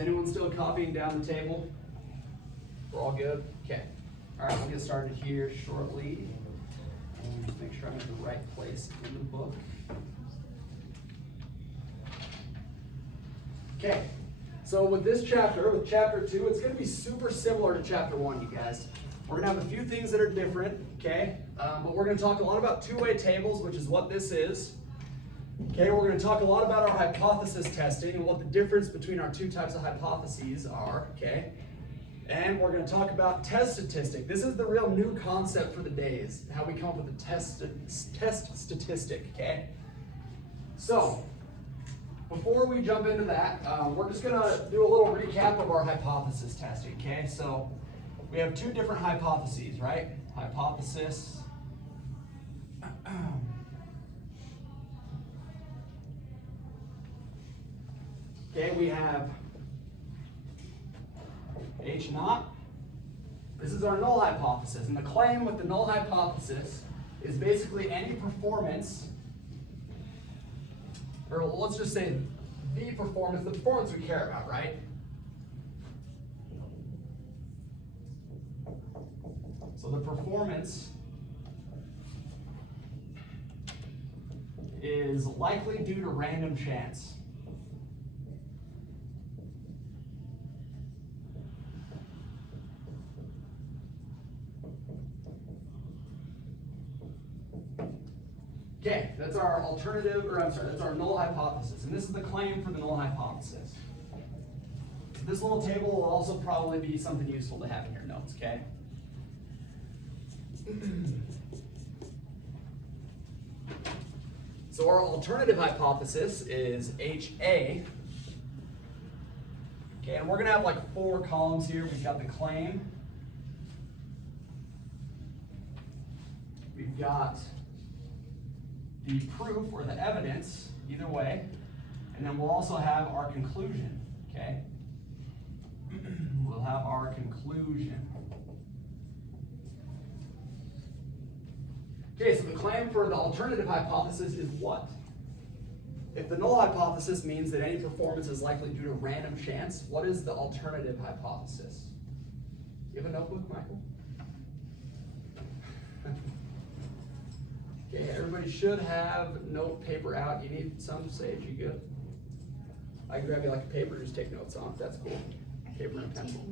anyone still copying down the table? We're all good? Okay. All right, we'll get started here shortly. Just make sure I'm in the right place in the book. Okay, so with this chapter, with chapter 2, it's going to be super similar to chapter 1, you guys. We're going to have a few things that are different, okay? But we're going to talk a lot about two-way tables, which is what this is. Okay, we're going to talk a lot about our hypothesis testing and what the difference between our two types of hypotheses are, okay? And we're going to talk about test statistic. This is the real new concept for the days, how we come up with a test statistic, okay? So, before we jump into that, we're just going to do a little recap of our hypothesis testing, okay? So, we have two different hypotheses, right? Hypothesis. Okay, we have H naught. This is our null hypothesis. And the claim with the null hypothesis is basically any performance, or let's just say the performance we care about, right? So the performance is likely due to random chance. Okay, that's our alternative, or I'm sorry, that's our null hypothesis. And this is the claim for the null hypothesis. So this little table will also probably be something useful to have in your notes, okay? So our alternative hypothesis is HA. Okay, and we're going to have like 4 columns here. We've got the claim. We've got the proof or the evidence, either way. And then we'll also have our conclusion, okay? We'll have our conclusion. Okay, so the claim for the alternative hypothesis is what? If the null hypothesis means that any performance is likely due to random chance, what is the alternative hypothesis? Do you have a notebook, Michael? Okay, everybody should have note paper out. You need some, Sage? You good? I can grab you like a paper, just take notes on. That's cool. Paper and a pencil.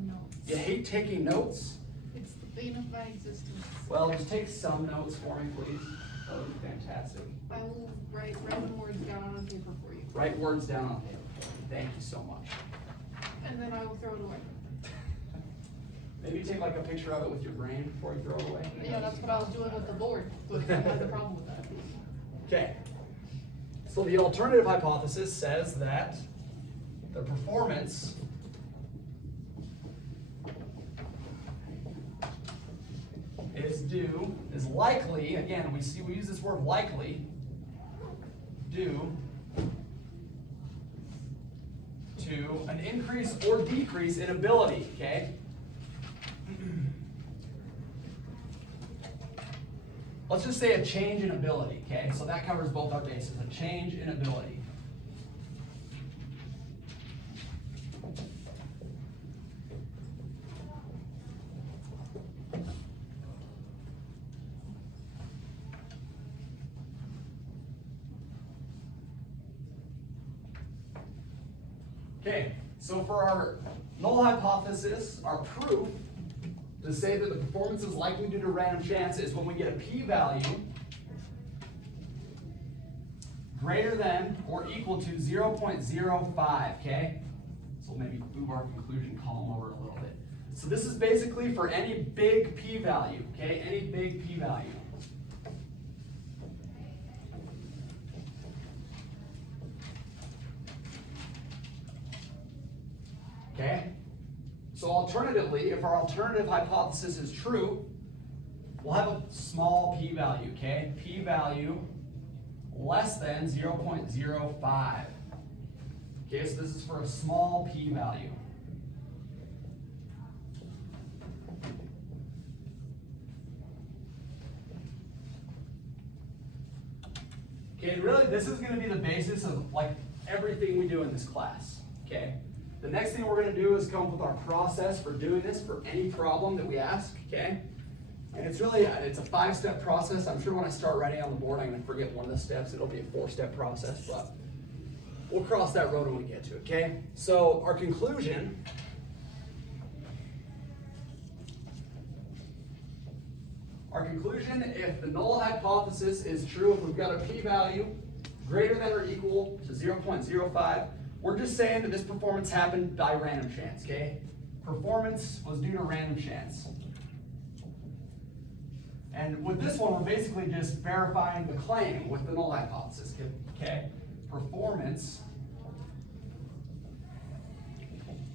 You hate taking notes? It's the bane of my existence. Well, just take some notes for me, please. That would be fantastic. I will write random words down on a paper for you. Write words down on paper. Thank you so much. And then I will throw it away. Maybe take like a picture of it with your brain before you throw it away. Yeah, that's what I was doing with the board, but I had a problem with that. Okay. So the alternative hypothesis says that the performance is likely, again, we use this word likely, due to an increase or decrease in ability, okay? Let's just say a change in ability, okay? So that covers both our bases, a change in ability. Okay, so for our null hypothesis, our proof to say that the performance is likely due to random chance is when we get a p-value greater than or equal to 0.05, okay? So maybe move our conclusion column over a little bit. So this is basically for any big p-value, okay? Any big p-value. Okay? So alternatively, if our alternative hypothesis is true, we'll have a small p-value, okay? P-value less than 0.05. Okay, so this is for a small p-value. Okay, really this is going to be the basis of like everything we do in this class, okay? The next thing we're going to do is come up with our process for doing this for any problem that we ask, okay? And it's a 5-step process. I'm sure when I start writing on the board, I'm going to forget one of the steps. It'll be a 4-step process, but we'll cross that road when we get to it, okay? So our conclusion if the null hypothesis is true, if we've got a p-value greater than or equal to 0.05, we're just saying that this performance happened by random chance, okay? Performance was due to random chance. And with this one, we're basically just verifying the claim with the null hypothesis, okay? Performance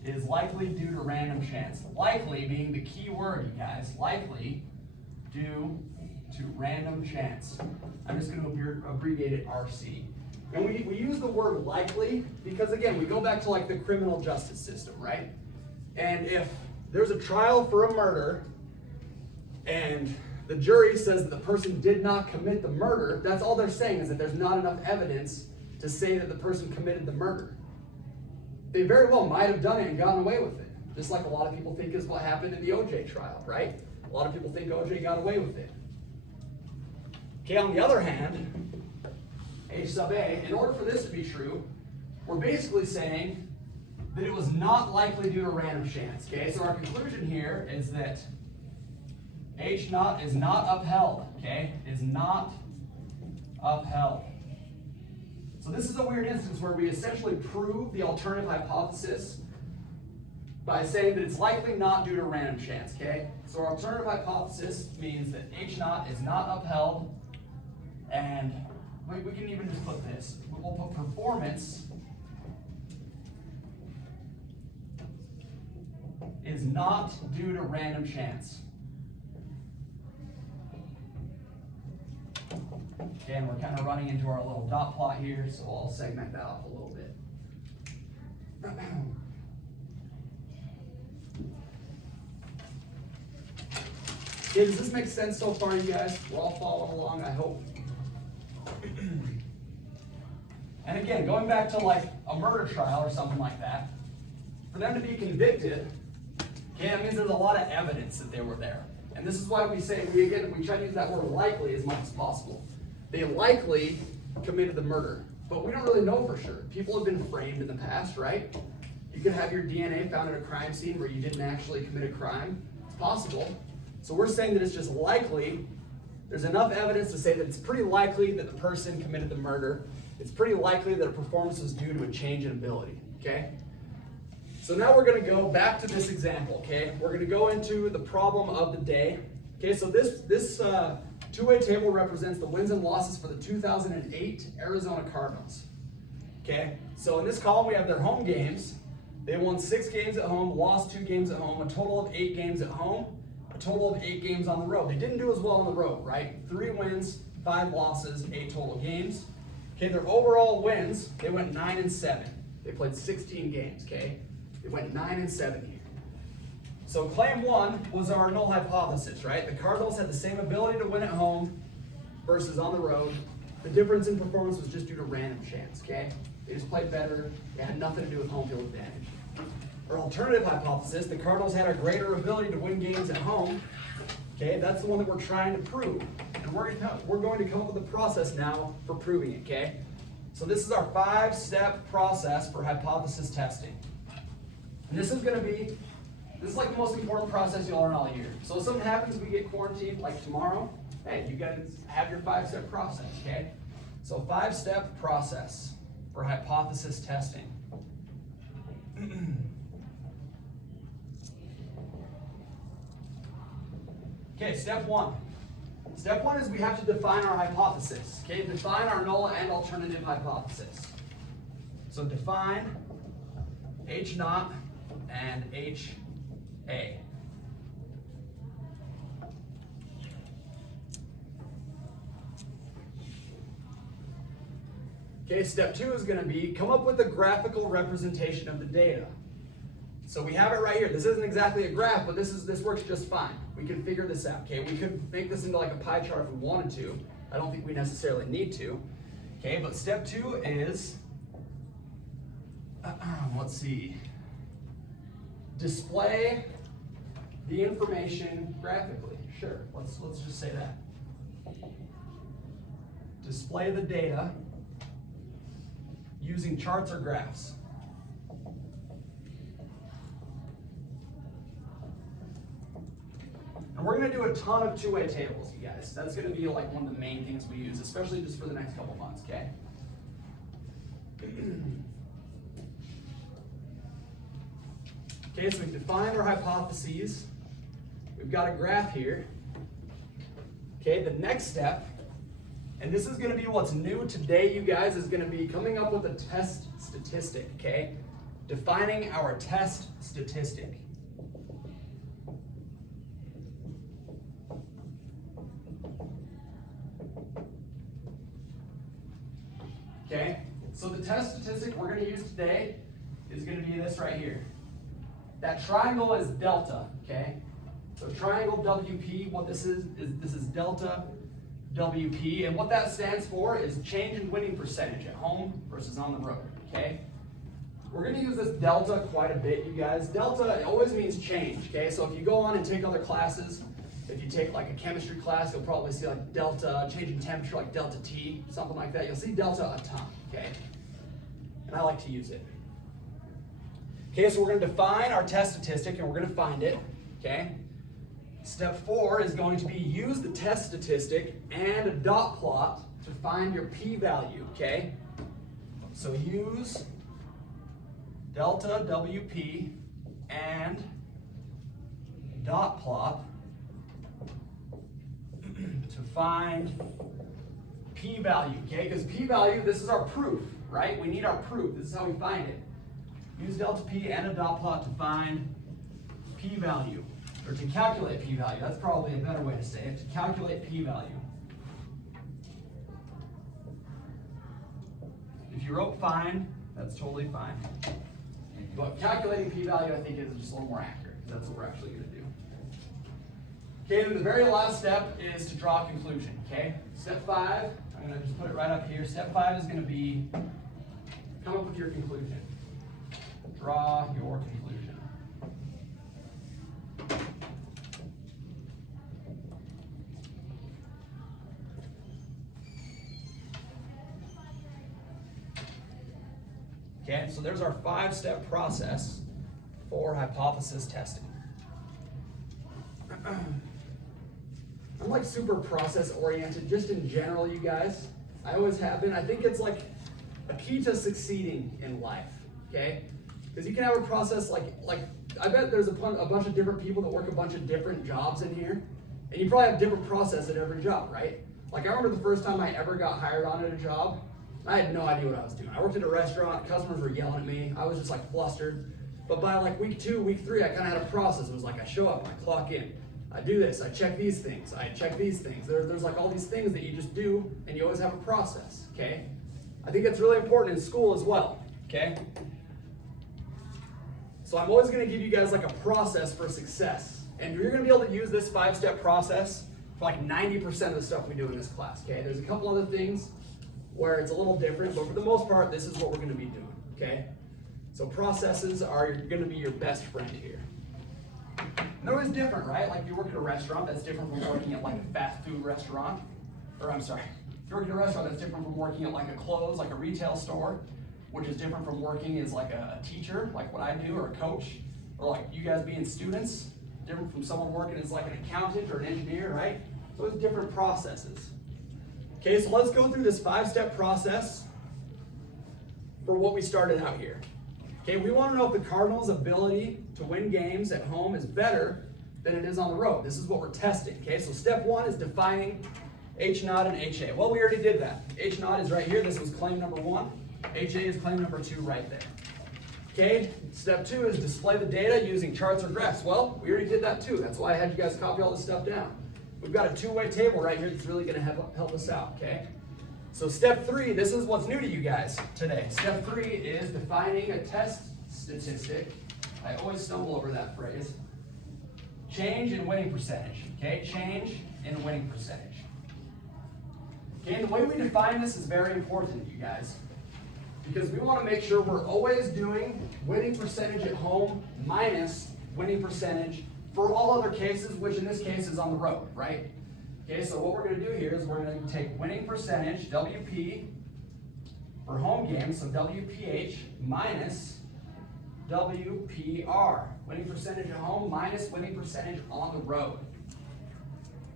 is likely due to random chance. Likely being the key word, you guys. Likely due to random chance. I'm just going to abbreviate it RC. And we use the word likely because, again, we go back to like the criminal justice system, right? And if there's a trial for a murder and the jury says that the person did not commit the murder, that's all they're saying is that there's not enough evidence to say that the person committed the murder. They very well might have done it and gotten away with it. Just like a lot of people think is what happened in the OJ trial, right? A lot of people think OJ got away with it. Okay, on the other hand, H sub A, in order for this to be true, we're basically saying that it was not likely due to random chance. Okay, so our conclusion here is that H naught is not upheld. Okay, is not upheld. So this is a weird instance where we essentially prove the alternative hypothesis by saying that it's likely not due to random chance, okay? So our alternative hypothesis means that H naught is not upheld, and we can even just put this. We'll put performance is not due to random chance. Again, we're kind of running into our little dot plot here, so I'll segment that off a little bit. Okay, does this make sense so far, you guys? We're all following along, I hope. And again, going back to like a murder trial or something like that, for them to be convicted, okay, that means there's a lot of evidence that they were there. And this is why we say, we try to use that word likely as much as possible. They likely committed the murder, but we don't really know for sure. People have been framed in the past, right? You could have your DNA found at a crime scene where you didn't actually commit a crime. It's possible. So we're saying that it's just likely. There's enough evidence to say that it's pretty likely that the person committed the murder. It's pretty likely that a performance was due to a change in ability, okay? So now we're going to go back to this example, okay? We're going to go into the problem of the day. Okay, so this two-way table represents the wins and losses for the 2008 Arizona Cardinals. Okay, so in this column we have their home games. They won 6 games at home, lost 2 games at home, a total of 8 games at home, a total of 8 games on the road. They didn't do as well on the road, right? 3 wins, 5 losses, 8 total games. Okay, their overall wins, they went 9-7. They played 16 games, okay? They went 9-7 here. So claim 1 was our null hypothesis, right? The Cardinals had the same ability to win at home versus on the road. The difference in performance was just due to random chance, okay? They just played better. It had nothing to do with home field advantage. Our alternative hypothesis, the Cardinals had a greater ability to win games at home. Okay, that's the one that we're trying to prove. And we're going to come up with a process now for proving it, okay? So this is our 5-step process for hypothesis testing. And this is like the most important process you'll learn all year. So if something happens, we get quarantined like tomorrow, hey, you guys have your 5-step process, okay? So 5-step process for hypothesis testing. Okay, step 1. Step 1 is we have to define our hypothesis. Okay, define our null and alternative hypothesis. So define H naught and H A. Okay, step 2 is going to be come up with a graphical representation of the data. So we have it right here. This isn't exactly a graph, but this works just fine. We can figure this out. Okay, we could make this into like a pie chart if we wanted to. I don't think we necessarily need to. Okay, but step 2 is let's see. display the information graphically. Sure, let's just say that. Display the data using charts or graphs. And we're going to do a ton of two-way tables, you guys. That's going to be like one of the main things we use, especially just for the next couple months, okay? Okay, so we've defined our hypotheses. We've got a graph here. Okay, the next step, and this is going to be what's new today, you guys, is going to be coming up with a test statistic, okay? Defining our test statistic. Okay, so the test statistic we're going to use today is going to be this right here. That triangle is delta, okay? So triangle WP, what this is delta WP, and what that stands for is change in winning percentage at home versus on the road, okay? We're going to use this delta quite a bit, you guys. Delta, it always means change, okay? So if you go on and take other classes, if you take like a chemistry class, you'll probably see like delta, change in temperature, like delta T, something like that. You'll see delta a ton, okay? And I like to use it. Okay, so we're going to define our test statistic and we're going to find it, okay? Step 4 is going to be use the test statistic and a dot plot to find your p-value, okay? So use delta WP and dot plot to find p-value, okay? Because p-value, this is our proof, right? We need our proof. This is how we find it. Use delta p and a dot plot to find p-value, or to calculate p-value. That's probably a better way to say it, to calculate p-value. If you wrote find, that's totally fine. But calculating p-value, I think, is just a little more accurate, because that's what we're actually going to do. Okay, then the very last step is to draw a conclusion, okay? Step 5, I'm going to just put it right up here. Step 5 is going to be come up with your conclusion. Draw your conclusion. Okay, so there's our 5-step process for hypothesis testing. I'm like super process oriented just in general, you guys. I always have been. I think it's like a key to succeeding in life, okay? Because you can have a process like I bet there's a bunch of different people that work a bunch of different jobs in here, and you probably have different process at every job, right? Like I remember the first time I ever got hired on at a job, I had no idea what I was doing. I worked at a restaurant, customers were yelling at me, I was just like flustered. But by like week 2, week 3, I kind of had a process. It was like I show up, I clock in, I do this, I check these things, I check these things. There's like all these things that you just do, and you always have a process, okay? I think it's really important in school as well, okay? So I'm always going to give you guys like a process for success. And you're going to be able to use this 5-step process for like 90% of the stuff we do in this class, okay? There's a couple other things where it's a little different, but for the most part, this is what we're going to be doing, okay? So processes are going to be your best friend here. And they're always different, right? Like if you work at a restaurant, that's different from working at like a fast food restaurant. Or I'm sorry, if you work at a restaurant, that's different from working at like a clothes, like a retail store, which is different from working as like a teacher, like what I do, or a coach, or like you guys being students, different from someone working as like an accountant or an engineer, right? So it's different processes. Okay, so let's go through this 5-step process for what we started out here. Okay, we want to know if the Cardinals' ability to win games at home is better than it is on the road. This is what we're testing, okay? So step 1 is defining H0 and HA. Well, we already did that. H0 is right here. This was claim number 1. HA is claim number 2 right there. Okay, step 2 is display the data using charts or graphs. Well, we already did that too. That's why I had you guys copy all this stuff down. We've got a 2-way table right here that's really going to help us out, okay? So step 3, this is what's new to you guys today. Step 3 is defining a test statistic. I always stumble over that phrase. Change in winning percentage, okay? Change in winning percentage. Okay, and the way we define this is very important, you guys. because we want to make sure we're always doing winning percentage at home minus winning percentage for all other cases, which in this case is on the road, right? Okay, so what we're going to do here is we're going to take winning percentage, WP, for home games, so WPH minus WPR. Winning percentage at home minus winning percentage on the road.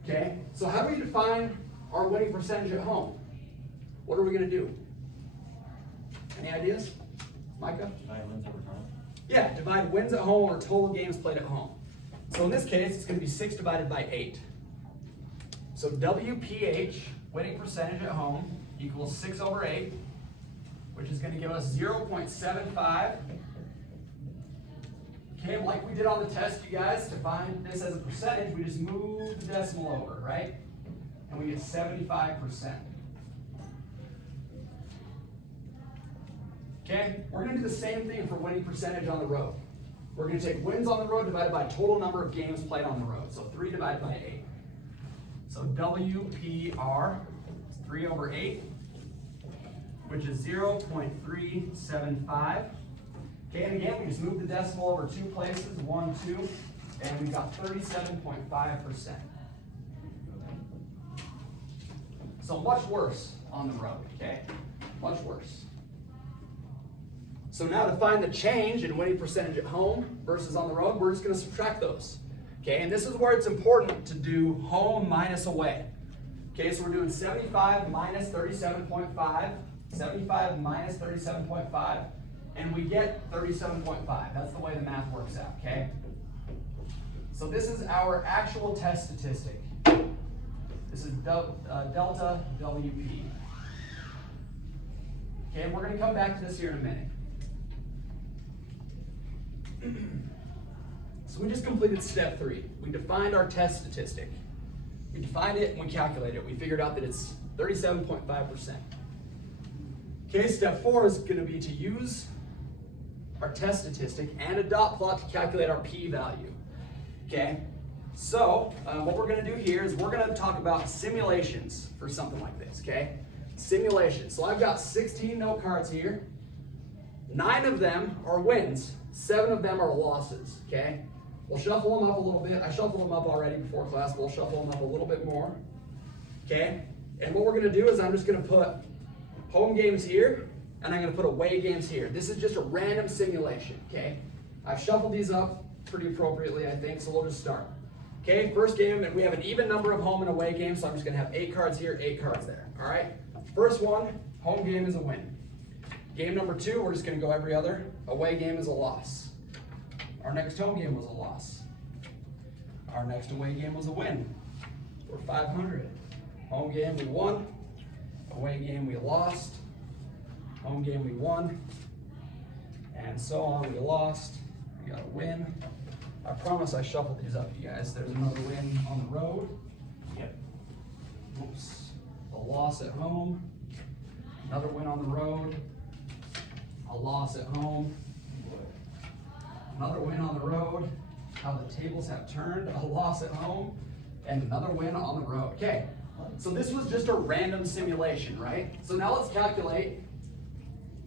Okay, so how do we define our winning percentage at home? What are we going to do? Any ideas? Micah? Divide wins over time. Yeah, divide wins at home or total games played at home. So in this case, it's going to be 6 divided by 8. So WPH, winning percentage at home, equals 6 over 8, which is going to give us 0.75. Okay, like we did on the test, you guys, to find this as a percentage, we just move the decimal over, right? And we get 75%. Okay, we're going to do the same thing for winning percentage on the road. We're going to take wins on the road divided by total number of games played on the road. So 3 divided by 8. So WPR is 3 over 8, which is 0.375. Okay, and again, we just move the decimal over 2 places, 1, 2, and we've got 37.5%. So much worse on the road, okay? Much worse. So now to find the change in winning percentage at home versus on the road, we're just going to subtract those. Okay, and this is where it's important to do home minus away. Okay, so we're doing 75 minus 37.5, 75 minus 37.5, and we get 37.5. That's the way the math works out, okay? So this is our actual test statistic. This is delta WP. Okay, and we're going to come back to this here in a minute. So we just completed step 3. We defined our test statistic. We defined it and we calculated it. We figured out that it's 37.5%. Okay, step 4 is going to be to use our test statistic and a dot plot to calculate our p-value. Okay, so what we're going to do here is we're going to talk about simulations for something like this. Okay, simulations. So I've got 16 note cards here. 9 of them are wins. 7 of them are losses. Okay, we'll shuffle them up a little bit. I shuffled them up already before class. We'll shuffle them up a little bit more. Okay, and what we're going to do is I'm just going to put home games here, and I'm going to put away games here. This is just a random simulation, okay? I've shuffled these up pretty appropriately, I think, so we'll just start. Okay, first game, and we have an even number of home and away games, so I'm just going to have 8 cards here, 8 cards there, all right? First one, home game is a win. Game number 2, we're just going to go every other. Away game is a loss. Our next home game was a loss. Our next away game was a win. We're 500. Home game, we won. Away game, we lost. Home game, we won. And so on, we lost. We got a win. I promise I shuffled these up, you guys. There's another win on the road. Yep. Oops. A loss at home. Another win on the road. A loss at home. Another win on the road. How the tables have turned. A loss at home. And another win on the road. Okay. So this was just a random simulation, right? So now let's calculate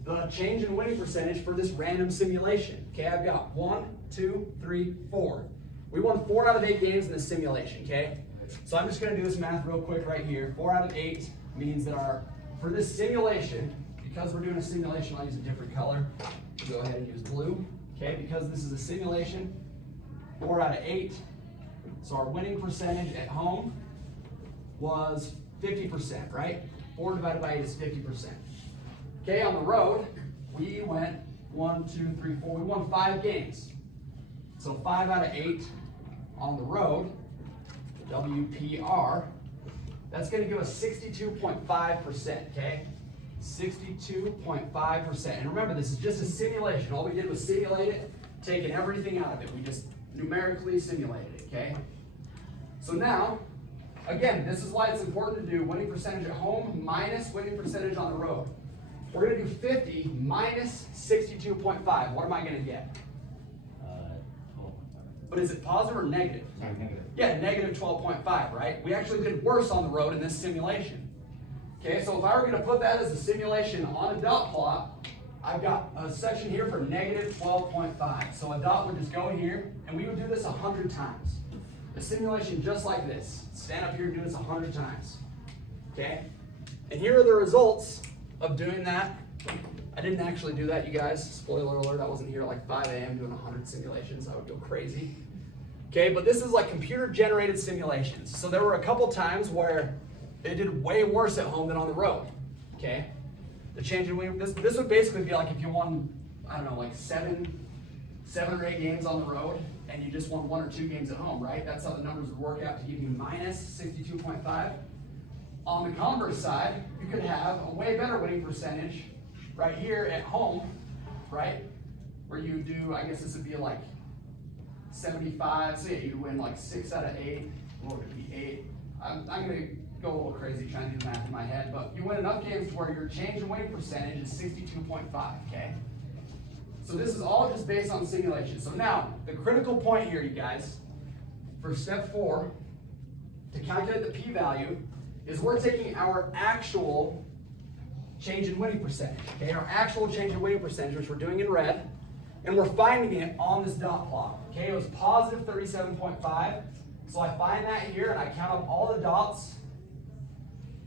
the change in winning percentage for this random simulation. Okay, I've got 1, 2, 3, 4. We won 4 out of 8 games in this simulation, okay? So I'm just gonna do this math real quick right here. 4 out of 8 means that for this simulation, because we're doing a simulation, I'll use a different color. We'll go ahead and use blue, okay? Because this is a simulation, 4 out of 8. So our winning percentage at home was 50%, right? 4 divided by 8 is 50%. Okay, on the road, we went 1, 2, 3, 4. We won 5 games. So 5 out of 8 on the road, WPR, that's going to give us 62.5%, okay? 62.5%. And remember, this is just a simulation. All we did was simulate it, taking everything out of it. We just numerically simulated it, okay? So now, again, this is why it's important to do winning percentage at home minus winning percentage on the road. We're going to do 50 minus 62.5. What am I going to get? 12.5. But is it positive or negative? Sorry, negative. Yeah, negative 12.5, right? We actually did worse on the road in this simulation. Okay, so if I were gonna put that as a simulation on a dot plot, I've got a section here for negative 12.5. So a dot would just go here, and we would do this 100 times. A simulation just like this. Stand up here and do this 100 times. Okay? And here are the results of doing that. I didn't actually do that, you guys. Spoiler alert, I wasn't here at like 5 a.m. doing 100 simulations. I would go crazy. Okay, but this is like computer-generated simulations. So there were a couple times where it did way worse at home than on the road. Okay? The change in wing, this would basically be like if you won, I don't know, like seven or 8 games on the road, and you just won 1 or 2 games at home, right? That's how the numbers would work out to give you minus 62.5. On the converse side, you could have a way better winning percentage right here at home, right? Where you do, I guess this would be like 75, so yeah, you'd win like 6 out of 8. What would it be, 8? I'm gonna go a little crazy trying to do the math in my head, but you win enough games to where your change in winning percentage is 62.5, okay? So this is all just based on simulation. So now, the critical point here, you guys, for step 4, to calculate the p-value, is we're taking our actual change in winning percentage, okay? Our actual change in winning percentage, which we're doing in red, and we're finding it on this dot plot, okay? It was positive 37.5, so I find that here, and I count up all the dots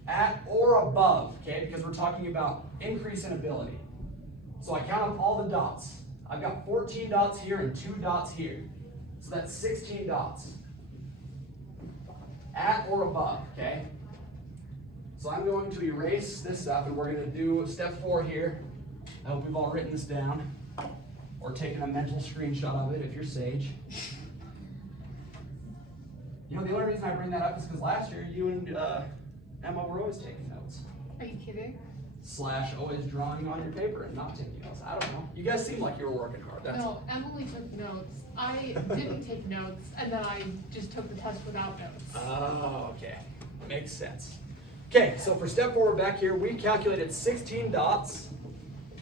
at or above, okay? Because we're talking about increase in ability. So I count up all the dots. I've got 14 dots here and 2 dots here. So that's 16 dots. At or above, okay? So I'm going to erase this stuff, and we're going to do step 4 here. I hope we've all written this down or taken a mental screenshot of it if you're sage. You know, the only reason I bring that up is because last year you and Emma were always taking notes. Are you kidding? / always drawing on your paper and not taking notes. I don't know. You guys seem like you were working hard. That's No, Emily took notes. I didn't take notes, and then I just took the test without notes. Oh, okay. Makes sense. Okay, so for step 4 back here, we calculated 16 dots.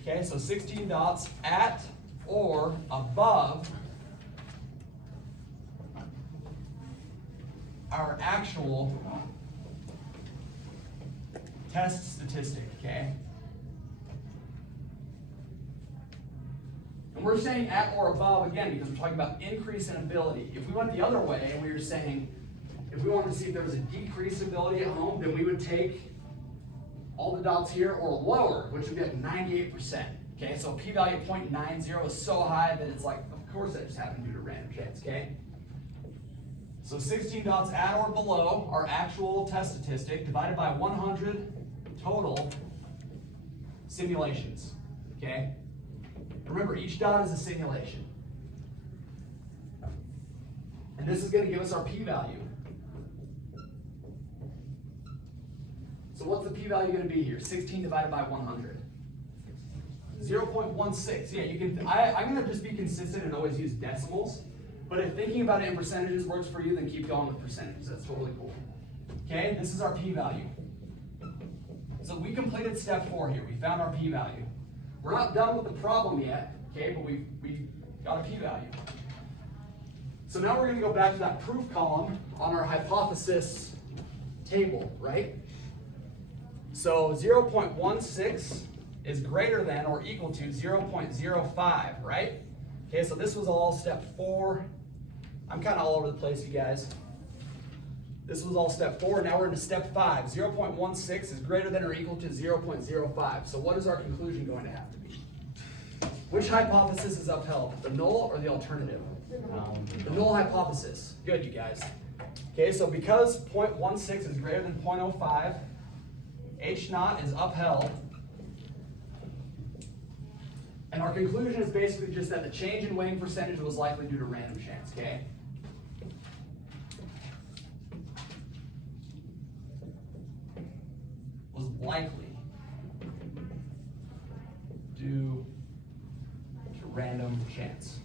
Okay, so 16 dots at or above our actual test statistic, okay? And we're saying at or above, again, because we're talking about increase in ability. If we went the other way and we were saying, if we wanted to see if there was a decrease in ability at home, then we would take all the dots here or lower, which would be like 98%. Okay, so p-value of 0.90 is so high that it's like, of course that just happened due to random chance, okay? So 16 dots at or below our actual test statistic divided by 100 total simulations, okay? Remember, each dot is a simulation. And this is going to give us our p-value. So what's the p-value going to be here? 16 divided by 100. 0.16. Yeah, you can. I'm going to just be consistent and always use decimals. But if thinking about it in percentages works for you, then keep going with percentages. That's totally cool. Okay, this is our p-value. So we completed step 4 here. We found our p-value. We're not done with the problem yet, okay, but we got a p-value. So now we're going to go back to that proof column on our hypothesis table, right? So 0.16 is greater than or equal to 0.05, right? Okay, so this was all step 4. I'm kind of all over the place, you guys. This was all step 4. Now we're into step 5. 0.16 is greater than or equal to 0.05. So what is our conclusion going to have to be? Which hypothesis is upheld? The null or the alternative? The null hypothesis. Good, you guys. Okay, so because 0.16 is greater than 0.05, H0 is upheld. And our conclusion is basically just that the change in winning percentage was likely due to random chance, okay? Was likely due to random chance.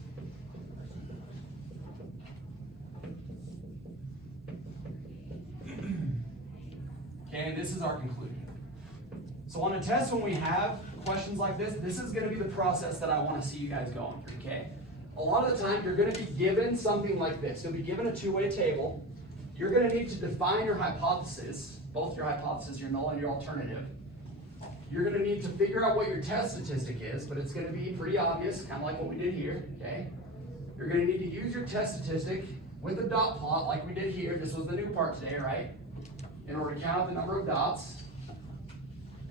Okay, and this is our conclusion. So on a test, when we have questions like this is going to be the process that I want to see you guys going through, okay? A lot of the time, you're going to be given something like this. You'll be given a two-way table, you're gonna need to define your hypothesis, both your hypothesis, your null, and your alternative. You're gonna need to figure out what your test statistic is, but it's gonna be pretty obvious, kind of like what we did here, okay? You're gonna need to use your test statistic with a dot plot like we did here. This was the new part today, right? In order to count the number of dots.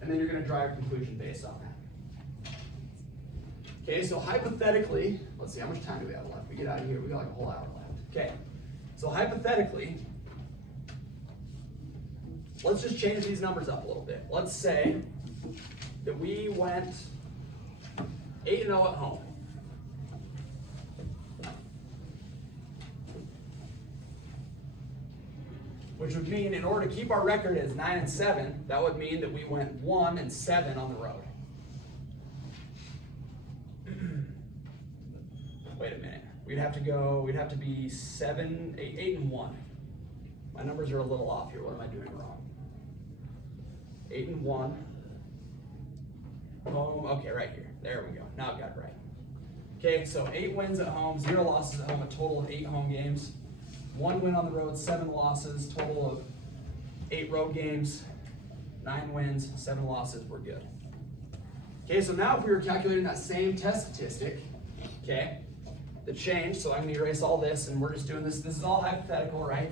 And then you're gonna draw your conclusion based on that. Okay, so hypothetically, let's see, how much time do we have left? We get out of here, we got like a whole hour left. Okay, so hypothetically, let's just change these numbers up a little bit. Let's say that we went 8-0 at home. Which would mean in order to keep our record as 9-7, that would mean that we went 1-7 on the road. Wait a minute. We'd have to be 8-1. My numbers are a little off here. What am I doing wrong? 8-1. Home, okay, right here. There we go. Now I've got it right. Okay, so 8 wins at home, 0 losses at home, a total of 8 home games. 1 win on the road, 7 losses, total of 8 road games, 9 wins, 7 losses, we're good. Okay, so now if we were calculating that same test statistic, okay, the change, so I'm gonna erase all this and we're just doing this is all hypothetical, right?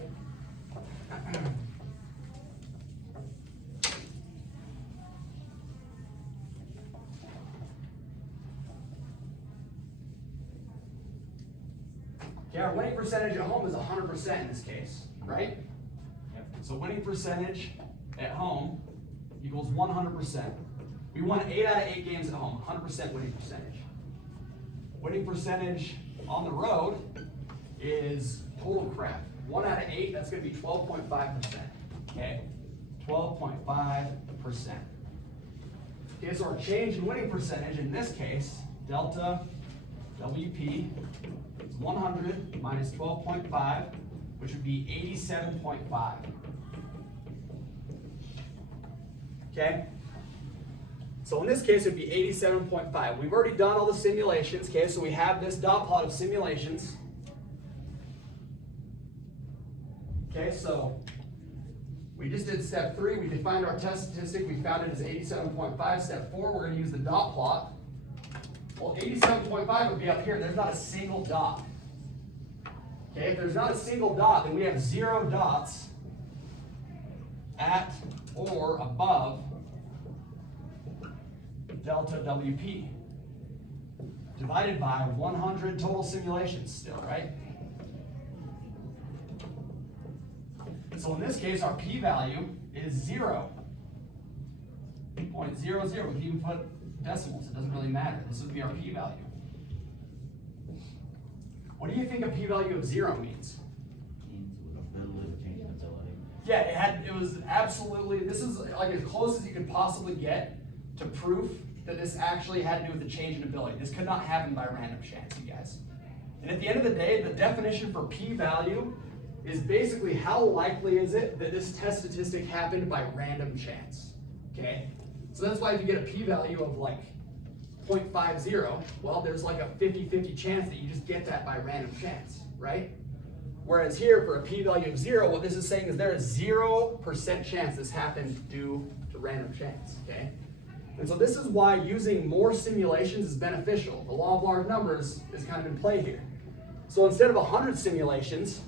Okay, our winning percentage at home is 100% in this case, right? Yep. So winning percentage at home equals 100%. We won 8 out of 8 games at home, 100% winning percentage. Winning percentage on the road is total crap. 1 out of 8, that's gonna be 12.5%, okay? 12.5%. Okay, so our change in winning percentage in this case, delta WP, is 100 minus 12.5, which would be 87.5. Okay? So in this case, it would be 87.5. We've already done all the simulations, okay? So we have this dot plot of simulations. Okay, so we just did step 3. We defined our test statistic. We found it as 87.5. Step 4, we're going to use the dot plot. Well, 87.5 would be up here. There's not a single dot. Okay, if there's not a single dot, then we have 0 dots at or above delta WP divided by 100 total simulations still, right? So in this case, our p-value is 0.00. We can even put decimals, it doesn't really matter. This would be our p-value. What do you think a p-value of 0 means? Yeah, it was absolutely, this is like as close as you could possibly get to proof that this actually had to do with the change in ability. This could not happen by random chance, you guys. And at the end of the day, the definition for p-value is basically how likely is it that this test statistic happened by random chance, okay? So that's why if you get a p-value of like 0.50, well, there's like a 50-50 chance that you just get that by random chance, right? Whereas here, for a p-value of 0, what this is saying is there is 0% chance this happened due to random chance, okay? And so this is why using more simulations is beneficial. The law of large numbers is kind of in play here. So instead of 100 simulations,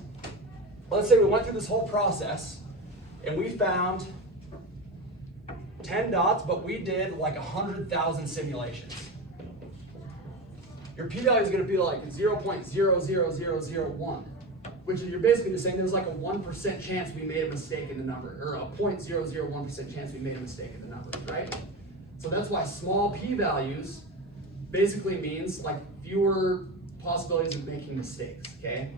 let's say we went through this whole process and we found 10 dots, but we did like 100,000 simulations. Your p-value is going to be like 0.00001, which you're basically just saying there's like a 1% chance we made a mistake in the number, or a 0.001% chance we made a mistake in the number, right? So that's why small p-values basically means like fewer possibilities of making mistakes, okay?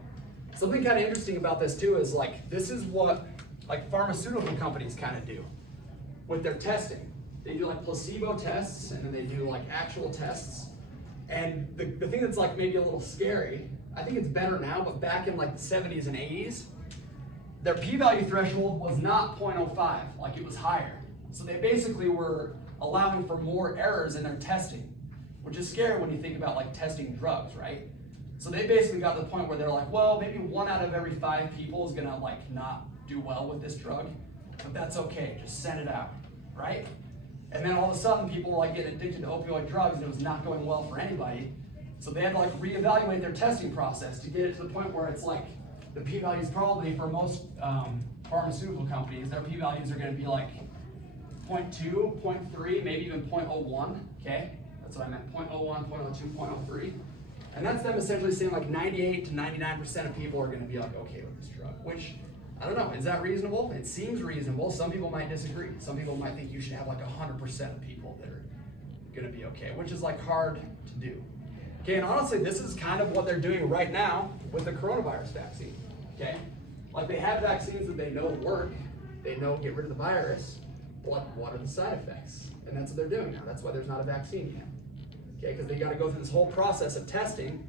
Something kind of interesting about this too is like, this is what like pharmaceutical companies kind of do with their testing. They do like placebo tests and then they do like actual tests. And the thing that's like maybe a little scary, I think it's better now, but back in like the 70s and 80s, their p-value threshold was not 0.05, like it was higher. So they basically were allowing for more errors in their testing, which is scary when you think about like testing drugs, right? So they basically got to the point where they're like, well, maybe 1 out of every 5 people is gonna like not do well with this drug, but that's okay, just send it out, right? And then all of a sudden people were like getting addicted to opioid drugs and it was not going well for anybody. So they had to like reevaluate their testing process to get it to the point where it's like the p-values probably for most pharmaceutical companies, their p-values are gonna be like 0.2, 0.3, maybe even 0.01, okay? That's what I meant, 0.01, 0.02, 0.03. And that's them essentially saying like 98 to 99% of people are gonna be like okay with this drug, which, I don't know, is that reasonable? It seems reasonable. Some people might disagree. Some people might think you should have like 100% of people that are gonna be okay, which is like hard to do. Okay, and honestly, this is kind of what they're doing right now with the coronavirus vaccine, okay? Like they have vaccines that they know work, they know get rid of the virus, but what are the side effects? And that's what they're doing now. That's why there's not a vaccine yet. Okay, because they got to go through this whole process of testing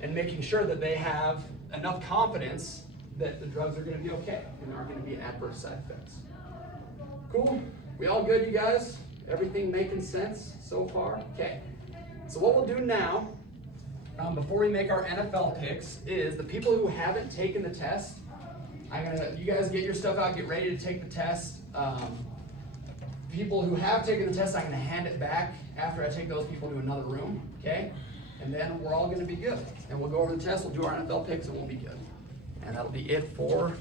and making sure that they have enough confidence that the drugs are going to be okay and there aren't going to be adverse side effects. Cool? We all good, you guys? Everything making sense so far? Okay. So what we'll do now, before we make our NFL picks, is the people who haven't taken the test, you guys get your stuff out, get ready to take the test. People who have taken the test, I'm going to hand it back after I take those people to another room, okay? And then we're all going to be good. And we'll go over the test, we'll do our NFL picks, and we'll be good. And that'll be it for